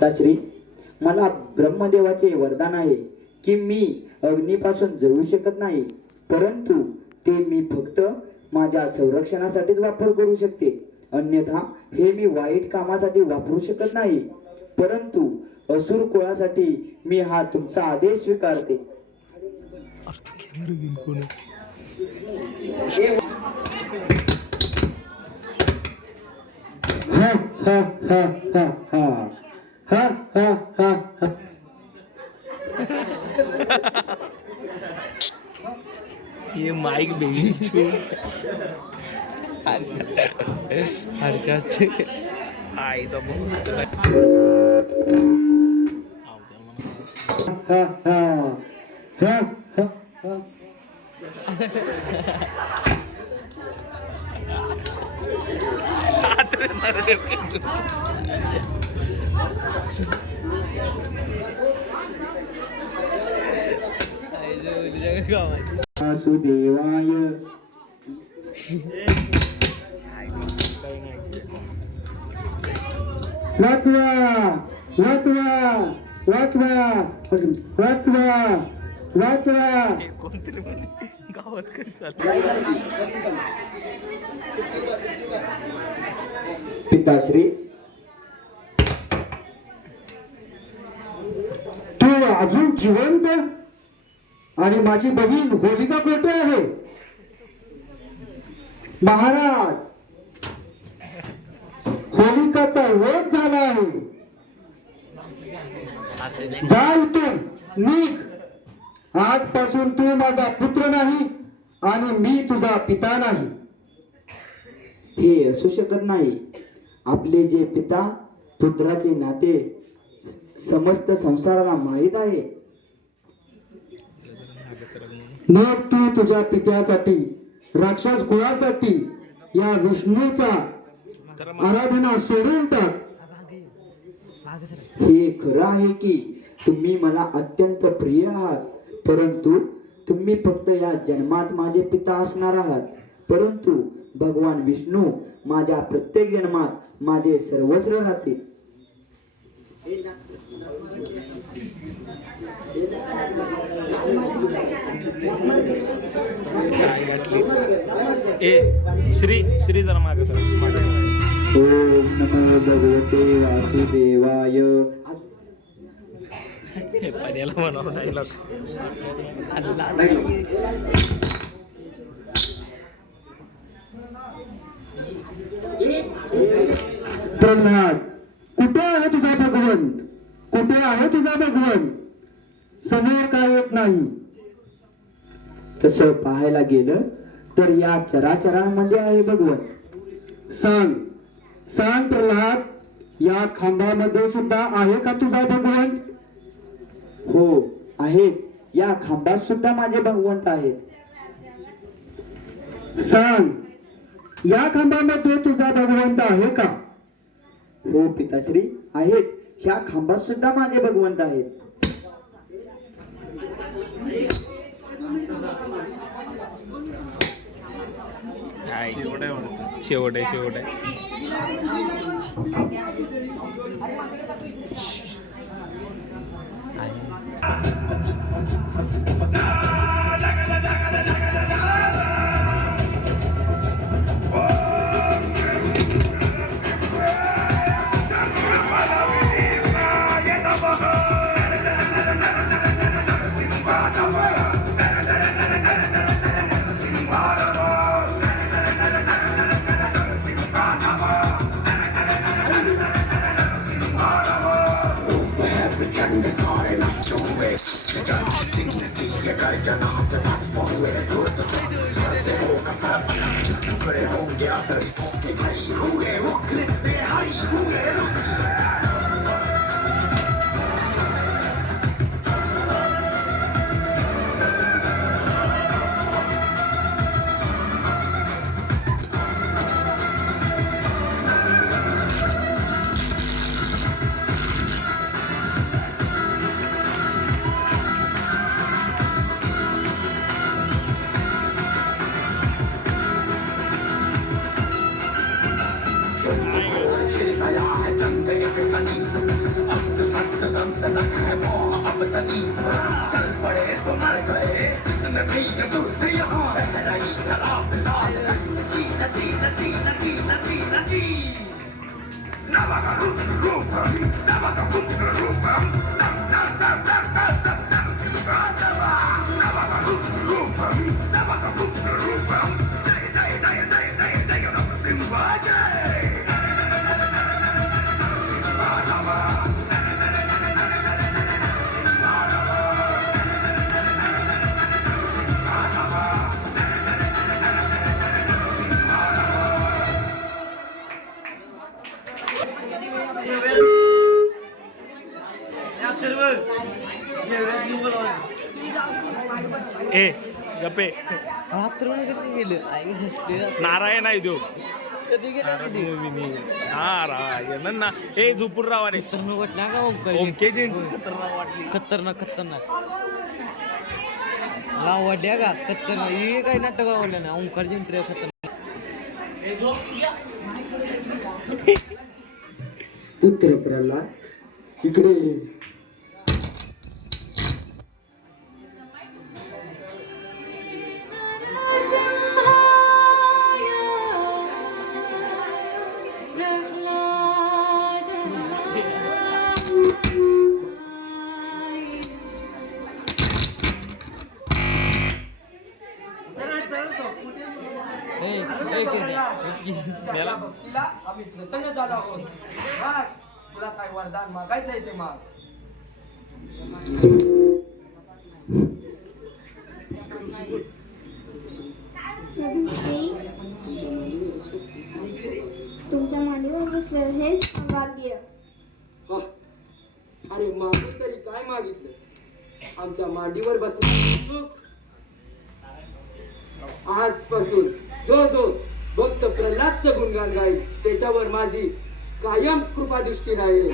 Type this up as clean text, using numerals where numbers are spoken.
माताश्री, मला ब्रह्मदेवाचे वरदान आहे की मी अग्नीपासून जळू शकत नाही, परंतु ते मी फक्त माझ्या संरक्षणासाठीच वापर करू शकते. अन्यथा हे मी वाईट कामासाठी वापरू शकत नाही. परंतु असुर कुळासाठी मी हा तुमचा आदेश स्वीकारते. हा हा हा हा हा हा हा हा हा. ये माइक भेजी छू हरकत आई तो हा हा हा हा हा. वासुदेवाय. वाचवा वाचवा वाचवा वाचवा वाचवा. कोणतरी गावात काय चालू. पिताश्री, तू अजून जिवंत आणि माझी बहीण होलिका कोठे आहे? महाराज, होलिकाचा वध झाला आहे. जा इथून, निघ. आजपासून तू माझा पुत्र नाही आणि मी तुझा पिता नाही. हे असू शकत नाही. आपले जे पिता पुत्राचे नाते समस्त संसाराला माहीत आहे. मग तू तुझ्या पित्यासाठी, राक्षस कुळासाठी या विष्णूचा आराधना सोडून टाक. हे खरं आहे की तुम्ही मला अत्यंत प्रिय आहात, परंतु तुम्ही फक्त या जन्मात माझे पिता असणार आहात. परंतु भगवान विष्णू माझ्या प्रत्येक जन्मात माझे सर्वस्व राहतील. काय वाटली ए श्री श्री जरा मागे सर ओम नमो भगवते वासुदेवाय. पर्याला म्हणावं डायलॉग. प्रल्हाद, कुठे आहे तुझा भगवंत? कुठे आहे तुझा भगवंत? समोर काय येत नाही. तसं पाहायला गेलं तर या चराचरांमध्ये आहे भगवंत. सांग सांग प्रल्हाद, या खांबामध्ये सुद्धा आहे का तुझा भगवंत? हो आहेत. या खांबात सुद्धा माझे भगवंत आहेत. सांग, या खांबामध्ये तुझा भगवंत आहे का? हो पिताश्री आहेत. ह्या खांबात सुद्धा माझे भगवंत आहेत. शेवट आहे शेवट आहे. ए गप्पे नारायण आहे देव ना ए झुपूर रावा रे ओमके खतरनाक वाड्या का खतरनाक हे काही नाटक आवडलं नाही ओंकार जिंत्रे खतरनाक पुत्र प्रल्हाद इकडे ये. आम्ही प्रसन्न झालो आहोत तुला काय वरदान मागायचं आहे ते माग तुमच्या मांडीवर बसलेलं हे सौभाग्य. आणि मागून तरी काय मागितलं आमच्या मांडीवर बसलं सुख आजपासून जो भक्त प्रल्हादचं गुणगान गाईल त्याच्यावर माझी कायम कृपा दृष्टी राहील.